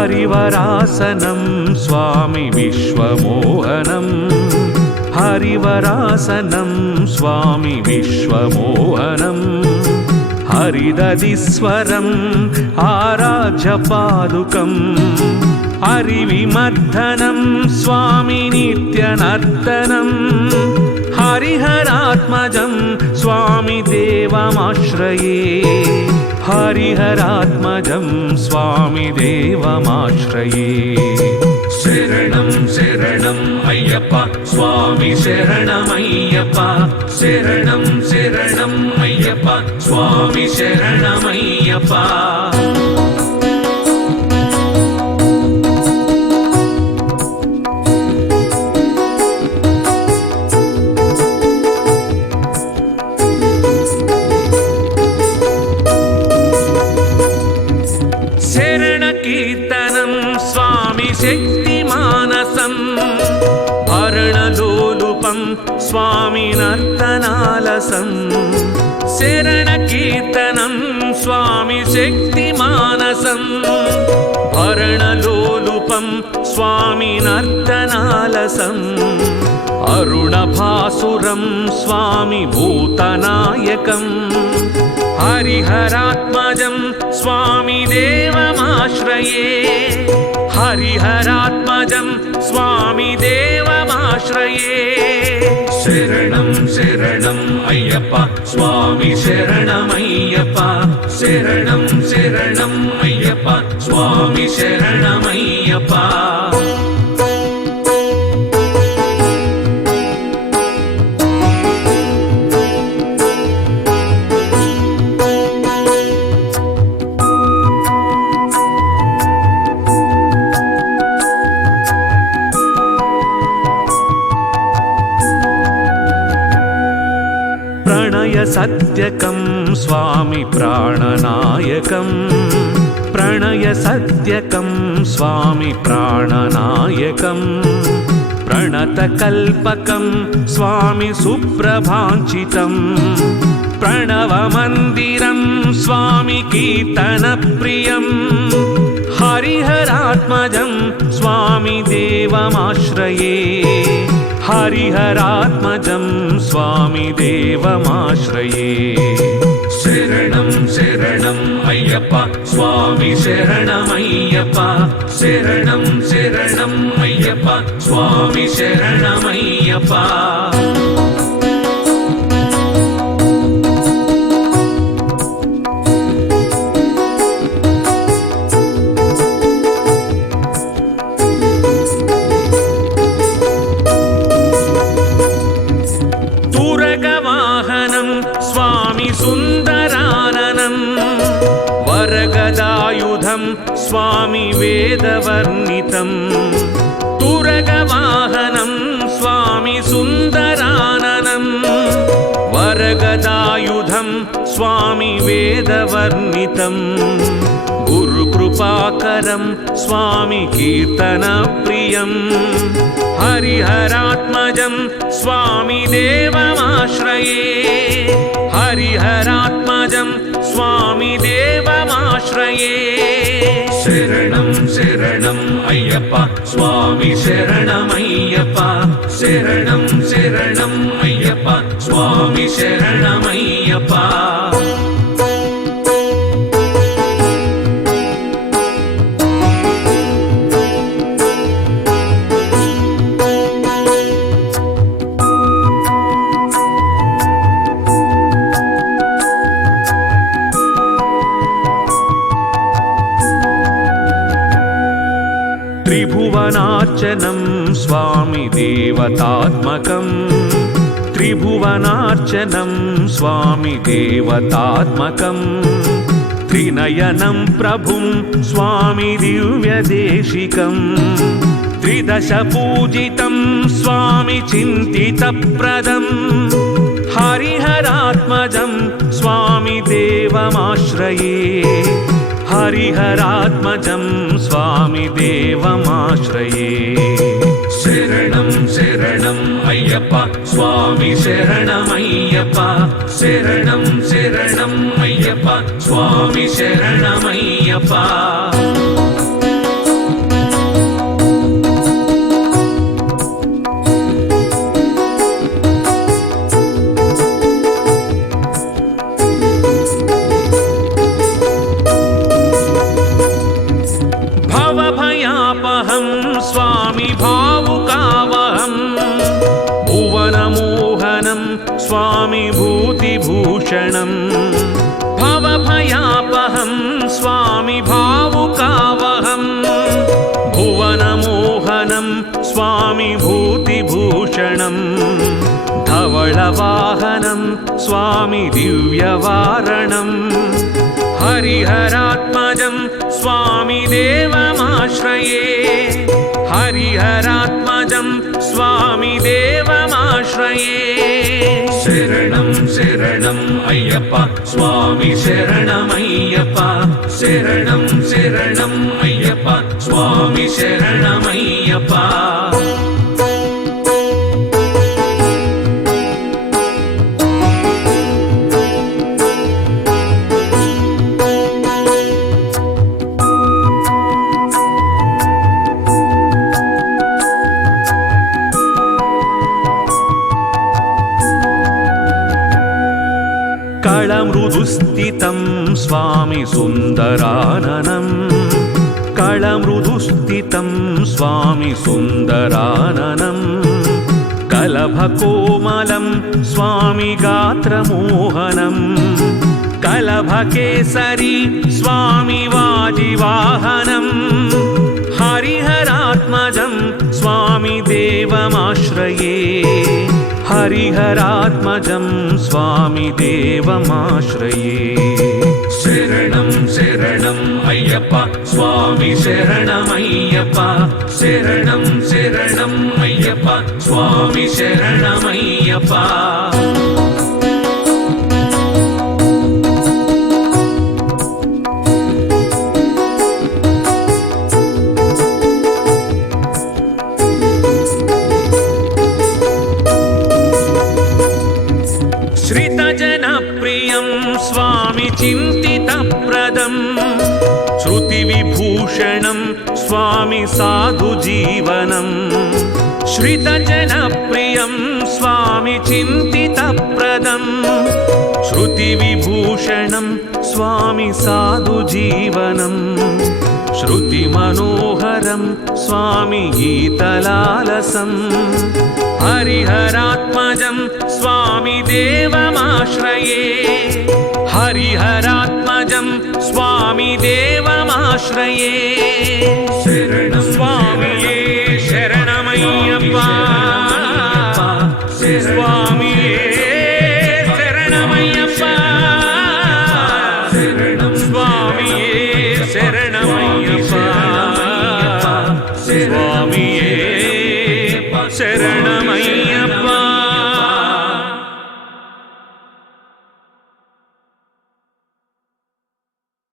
हरिवरासनं स्वामी विश्वमोहनं हरिवरासनं स्वामी विश्वमोहनं हरिदधिस्वरम् आराध्यपादुकं हरिविमर्दनं स्वामी नित्यनर्तनं हरिहरात्मजं स्वामी देवमाश्रये हरिहरात्मजं स्वामी देवमाश्रये शरणं शरणं अय्यप्पा स्वामी शरणमय्यप्पा शरणं शरणं अय्यप्पा स्वामी शरणमय्यप्पा कीर्तनं स्वामी शक्तिमानसं भरणलोलुपं स्वामी नर्तनालसं शरणकीर्तनं स्वामी शक्तिमानसं भरणलोलुपं स्वामी नर्तनालसम् अरुणभासुरं स्वामी भूतनायकं हरिहरात्मजं स्वामी देवमाश्रये हरिहरात्मजं स्वामी देवमाश्रये शरणं शरणं अय्यप्पा स्वामी शरणमय्यप्पा शरणं शरणं अय्यप्पा स्वामी शरणमय्यप्पा प्रणय सत्यकं स्वामी प्राणनायकं प्रणय सत्यकं स्वामी प्राणनायकं प्रणतकल्पकं स्वामी सुप्रभाञ्चितं प्रणवमन्दिरं स्वामी कीर्तनप्रियं हरिहरात्मजं स्वामी देवमाश्रये हरिहरात्मजं स्वामी देवमाश्रये शरणं शरणं अय्यप्पा स्वामी शरणमय्यप्पा शरणं शरणं अय्यप्पा स्वामी शरणमय्यप्पा स्वामी सुन्दराननं वरगदायुधं स्वामी वेदवर्णितं तुरगवाहनं स्वामी सुन्दराननं वरगदायुधं स्वामी वेदवर्णितं गुरुकृपाकरं स्वामी कीर्तनप्रियं हरिहरात्मजं स्वामी देवमाश्रये हरिहरात्मजं स्वामी देवमाश्रये शरणं शरणं अय्यप्पा स्वामी शरणमय्यप्पा शरणं शरणं अय्यप्पा स्वामी शरणमय्यप्पा त्रिभुवनार्चनं स्वामी देवतात्मकं त्रिभुवनार्चनं स्वामी देवतात्मकं त्रिनयनं प्रभुं स्वामी दिव्यदेशिकं त्रिदशपूजितं स्वामी चिन्तितप्रदं हरिहरात्मजं हरिहरात्मजं स्वामी देवमाश्रये हरिहरात्मजं स्वामी देवमाश्रये शरणं शरणं अय्यप्पा स्वामी शरणमय्यप्पा शरणं शरणं अय्यप्पा स्वामी शरणमय्यप्पा भवभयापहं स्वामी भावुकावहं भुवनमोहनं स्वामी भूतिभूषणं भवभयापहं स्वामी भावुकावहं भुवनमोहनं स्वामी भूतिभूषणं धवळवाहनं स्वामी दिव्यवारणं हरिहरात्मजं स्वामी देवमाश्रये हरिहरात्मजं स्वामी देवमाश्रये शरणं शरणं अय्यप्पा स्वामी शरणमय्यप्पा शरणं शरणं अय्यप्पा स्वामी शरणमय्यप्पा कळमृदुस्थितं स्वामी सुन्दराननं कळमृदुस्थितं स्वामी सुन्दराननं कलभकोमलं स्वामी गात्रमोहनं कलभकेसरी स्वामी वाजिवाहनं हरिहरात्मजं स्वामी देवमाश्रये हरिहरात्मजं स्वामी देवमाश्रये शरणं शरणं अय्यप्पा स्वामी शरणमय्यप्पा शरणं शरणं अय्यप्पा स्वामी शरणमय्यप्पा श्रितजनप्रियं स्वामी चिन्तितप्रदं श्रुतिविभूषणं स्वामी साधुजीवनं श्रितजनप्रियं स्वामी चिन्तितप्रदं श्रुतिविभूषणं स्वामी साधुजीवनं श्रुतिमनोहरं स्वामी गीतलालसं हरिहरात्मजं स्वामी देवमाश्रये हरिहरात्मजं स्वामी देवमाश्रये शरणं स्वामिये